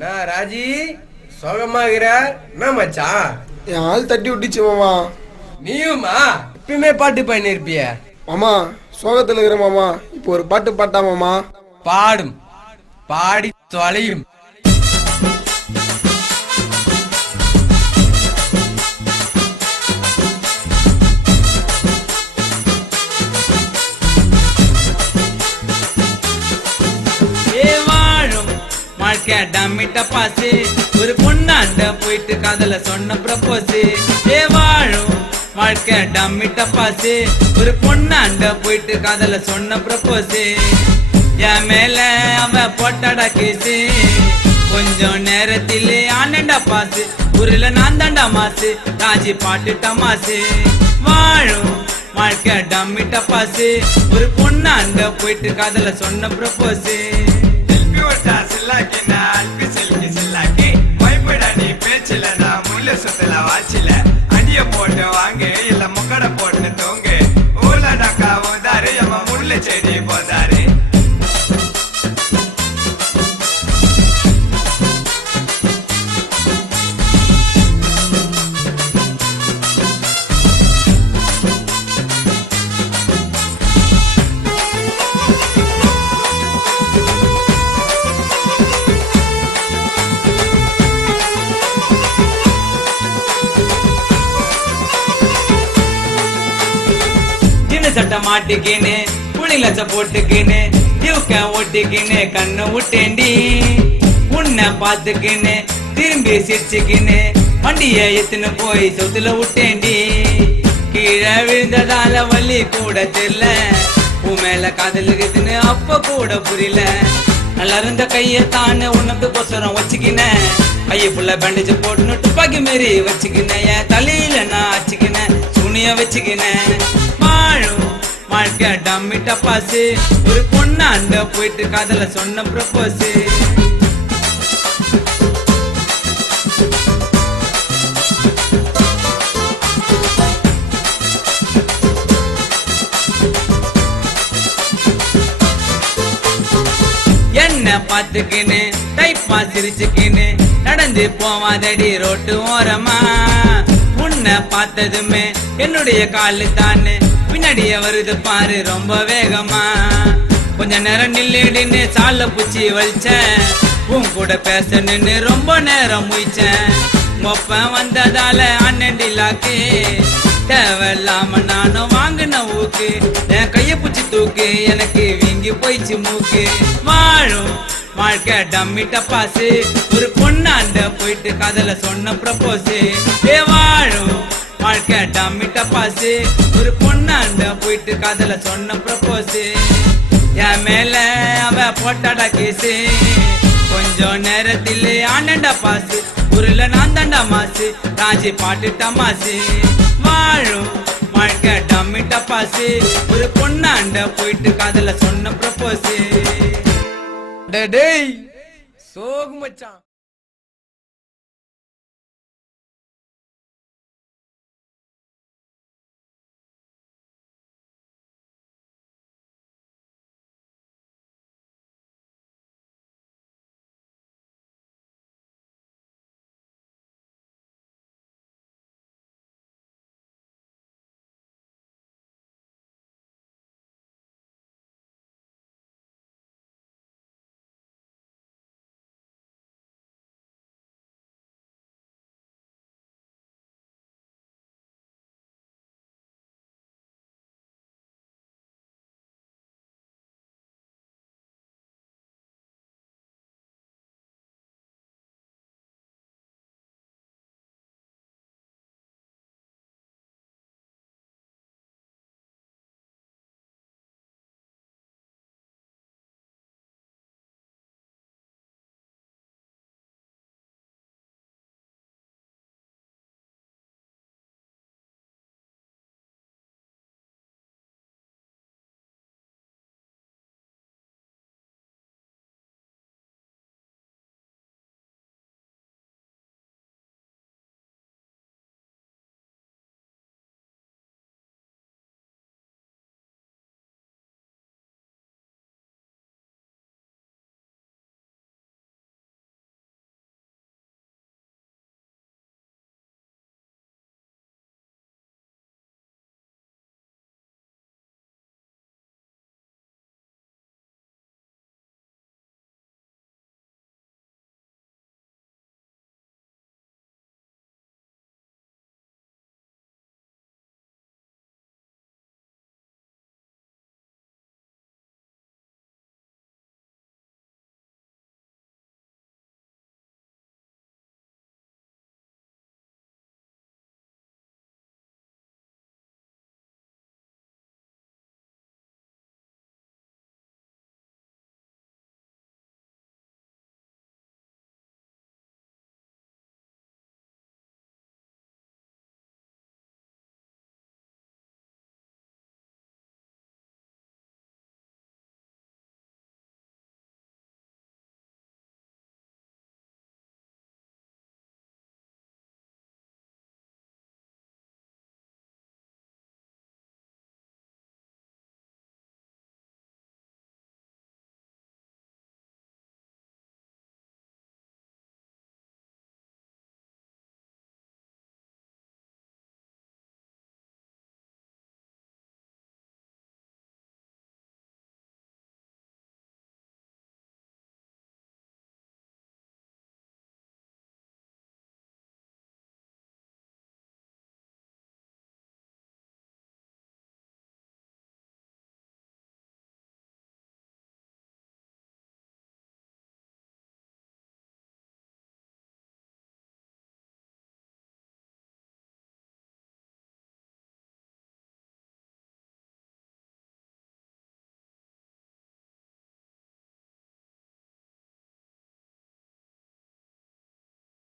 நான் ராஜி சோகமாகிற என்ன மச்சான்? என் ஆள் தட்டி விட்டுச்சு மாமா. நீயுமா எப்பயுமே பாட்டு பண்ணிருப்பிய? மாமா சோகத்துல இருக்கிற மாமா. இப்போ ஒரு பாட்டு பாட்டா மாமா? பாடும், பாடி தொலையும். டமிட்ட பாசு ஒரு பொண்ணாண்ட போயிட்டு காதல சொன்ன ப்ரப்போஸ். வாழும் வாழ்க்கை டமிட்ட பாசு ஒரு பொண்ணாண்ட போயிட்டு காதல சொன்ன ப்ரப்போஸ். என் மேல அவ போட்டடா கேசு கொஞ்சம் நேரத்திலே ஆனண்டா பாசு. ஊரில் நான் தாண்டா மாசு ராஜி பாட்டு டமாசு. வாழும் வாழ்க்கை டமிட்ட பாசு ஒரு பொண்ணாண்ட போயிட்டு காதல சொன்ன ப்ரப்போஸ். அடிய போட்டு வாங்க இல்ல முக்கடை போட்டு தூங்கு. ஊர்ல டக்கா போதாரு எம்ம முள்ள செடி போதாரு. சட்டை மாட்டிக்கின்னு புளி லட்ச போட்டுக்கின்னு டியூக்க ஓட்டிக்கின்னு கண்ணு விட்டேண்டி. உன்னை பார்த்துக்கின்னு திரும்பி சிரிச்சுக்கின்னு வண்டிய எத்துன்னு போய் சொத்துல விட்டேண்டி. கீழே விழுந்ததால வலி கூட தெரியல, உன் மேல காதலுக்குதுன்னு அப்ப கூட புரியல. நல்லா இருந்த கைய தானே உனக்கு கொசரம் வச்சுக்கினேன். கைய புள்ள பேண்டேஜ் போட்டுன்னு துப்பாக்கி மாரி வச்சுக்கினேன். என் தலையில நான் வச்சுக்கினேன், துணிய வச்சுக்கினேன். வாழும் வாழ்க்கை டம்மிட்ட பாசு ஒரு பொண்ணாண்ட போயிட்டு காதல சொன்ன ப்ரப்போஸ். என்ன பார்த்துக்கின்னு டைப்பா சிரிச்சுக்கின்னு நடந்து போவாதடி ரோட்டு ஓரமா. உன்னை பார்த்ததுமே என்னுடைய காலு தானே பின்னாடியே வருது பாரு ரொம்ப வேகமா. கொஞ்ச நேரம் நில்லுன்னு சால பூச்சி வலிச்சேன். உன் கூட பேச நின்று ரொம்ப நேரம் முயச்சேன். மொப்ப வந்ததால அண்ணண்டிலாக்கு தேவையில்லாம நானும் வாங்கின ஊக்கு. என் கைய பூச்சி தூக்கு எனக்கு வீங்கி போயிச்சு மூக்கு. வாழும் வாழ்க்கை டம்மிட்ட பாசு ஒரு பொண்ணாண்ட போயிட்டு காதல சொன்ன ப்ரப்போஸ். வாழும் வாழ்க்கை டம்மிட்ட பாசு ஒரு பொண்ணாண்ட போயிட்டு காதல சொன்ன ப்ரப்போஸ். என் மேல அவ போட்டாடா கேசு கொஞ்சம் நேரத்திலே ஆனண்டா பாசு. ஊரில் நான் தாண்டா மாசு ராஜி பாட்டு டமாசு. வாழும் வாழ்க்கை டம்மிட்ட பாசு ஒரு பொண்ணாண்ட போயிட்டு காதல சொன்ன ப்ரப்போஸ். டேய் சோகு மச்சான்.